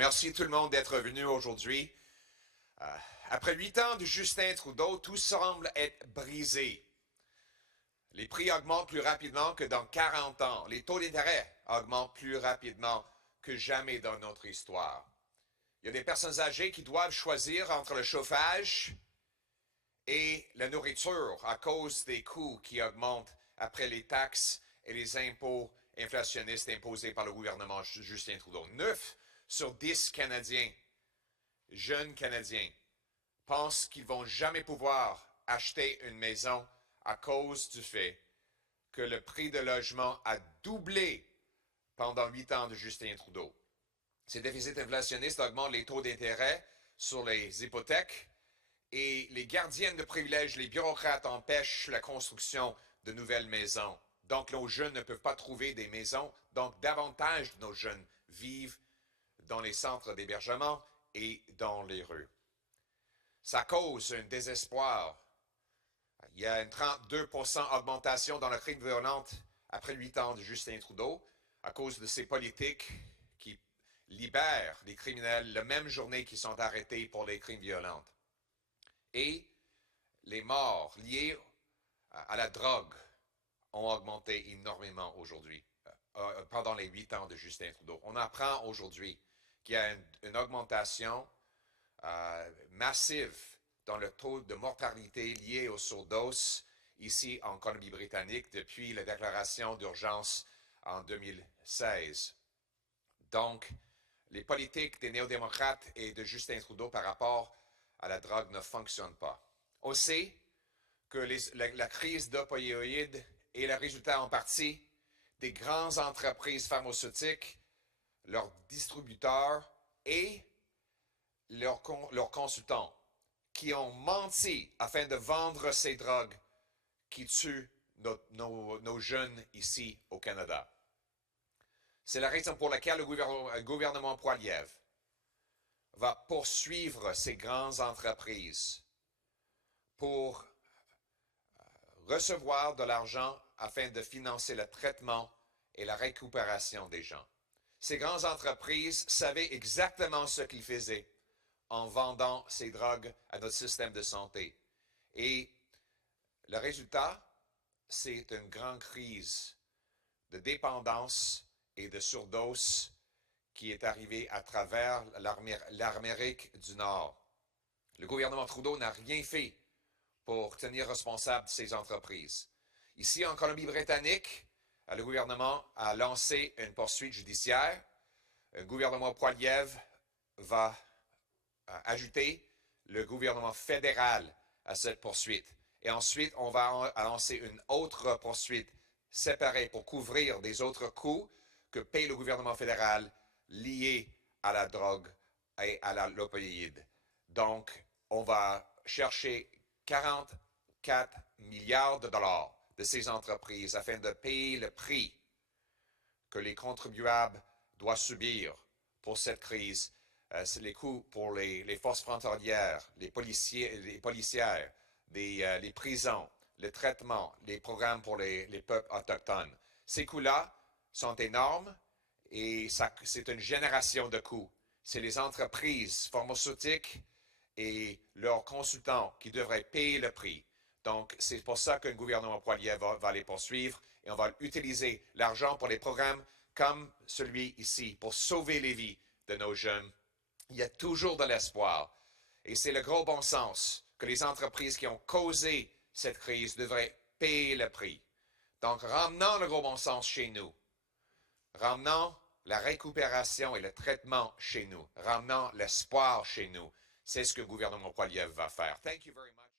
Merci tout le monde d'être venu aujourd'hui. Après 8 ans de Justin Trudeau, tout semble être brisé. Les prix augmentent plus rapidement que dans 40 ans. Les taux d'intérêt augmentent plus rapidement que jamais dans notre histoire. Il y a des personnes âgées qui doivent choisir entre le chauffage et la nourriture à cause des coûts qui augmentent après les taxes et les impôts inflationnistes imposés par le gouvernement Justin Trudeau. 9 sur 10 Canadiens, jeunes Canadiens, pensent qu'ils ne vont jamais pouvoir acheter une maison à cause du fait que le prix de logement a doublé pendant 8 ans de Justin Trudeau. Ces déficits inflationnistes augmentent les taux d'intérêt sur les hypothèques et les gardiennes de privilèges, les bureaucrates, empêchent la construction de nouvelles maisons. Donc, nos jeunes ne peuvent pas trouver des maisons. Donc, davantage de nos jeunes vivent dans les centres d'hébergement et dans les rues. Ça cause un désespoir. Il y a une 32% augmentation dans la crime violente après 8 ans de Justin Trudeau à cause de ces politiques qui libèrent les criminels la même journée qu'ils sont arrêtés pour les crimes violents. Et les morts liées à la drogue ont augmenté énormément aujourd'hui, pendant les 8 ans de Justin Trudeau. On apprend aujourd'hui qu'il y a une augmentation massive dans le taux de mortalité lié aux surdoses ici en Colombie-Britannique depuis la déclaration d'urgence en 2016. Donc, les politiques des néo-démocrates et de Justin Trudeau par rapport à la drogue ne fonctionnent pas. On sait que la crise d'opioïdes est le résultat en partie des grandes entreprises pharmaceutiques, leurs distributeurs et leurs consultants qui ont menti afin de vendre ces drogues qui tuent nos jeunes ici au Canada. C'est la raison pour laquelle le gouvernement Poilievre va poursuivre ces grandes entreprises pour recevoir de l'argent afin de financer le traitement et la récupération des gens. Ces grandes entreprises savaient exactement ce qu'ils faisaient en vendant ces drogues à notre système de santé. Et le résultat, c'est une grande crise de dépendance et de surdose qui est arrivée à travers l'Amérique du Nord. Le gouvernement Trudeau n'a rien fait pour tenir responsable de ces entreprises. Ici, en Colombie-Britannique, le gouvernement a lancé une poursuite judiciaire. Le gouvernement Poilievre va ajouter le gouvernement fédéral à cette poursuite. Et ensuite, on va lancer une autre poursuite séparée pour couvrir des autres coûts que paye le gouvernement fédéral liés à la drogue et à l'opioïde. Donc, on va chercher 44 milliards de dollars de ces entreprises afin de payer le prix que les contribuables doivent subir pour cette crise. C'est les coûts pour les forces frontalières, les policières, les prisons, le traitement, les programmes pour les peuples autochtones. Ces coûts-là sont énormes et c'est une génération de coûts. C'est les entreprises pharmaceutiques et leurs consultants qui devraient payer le prix. Donc, c'est pour ça que le gouvernement Poilievre va les poursuivre et on va utiliser l'argent pour des programmes comme celui ici pour sauver les vies de nos jeunes. Il y a toujours de l'espoir et c'est le gros bon sens que les entreprises qui ont causé cette crise devraient payer le prix. Donc, ramenons le gros bon sens chez nous. Ramenons la récupération et le traitement chez nous. Ramenons l'espoir chez nous. C'est ce que le gouvernement Poilievre va faire. Thank you very much.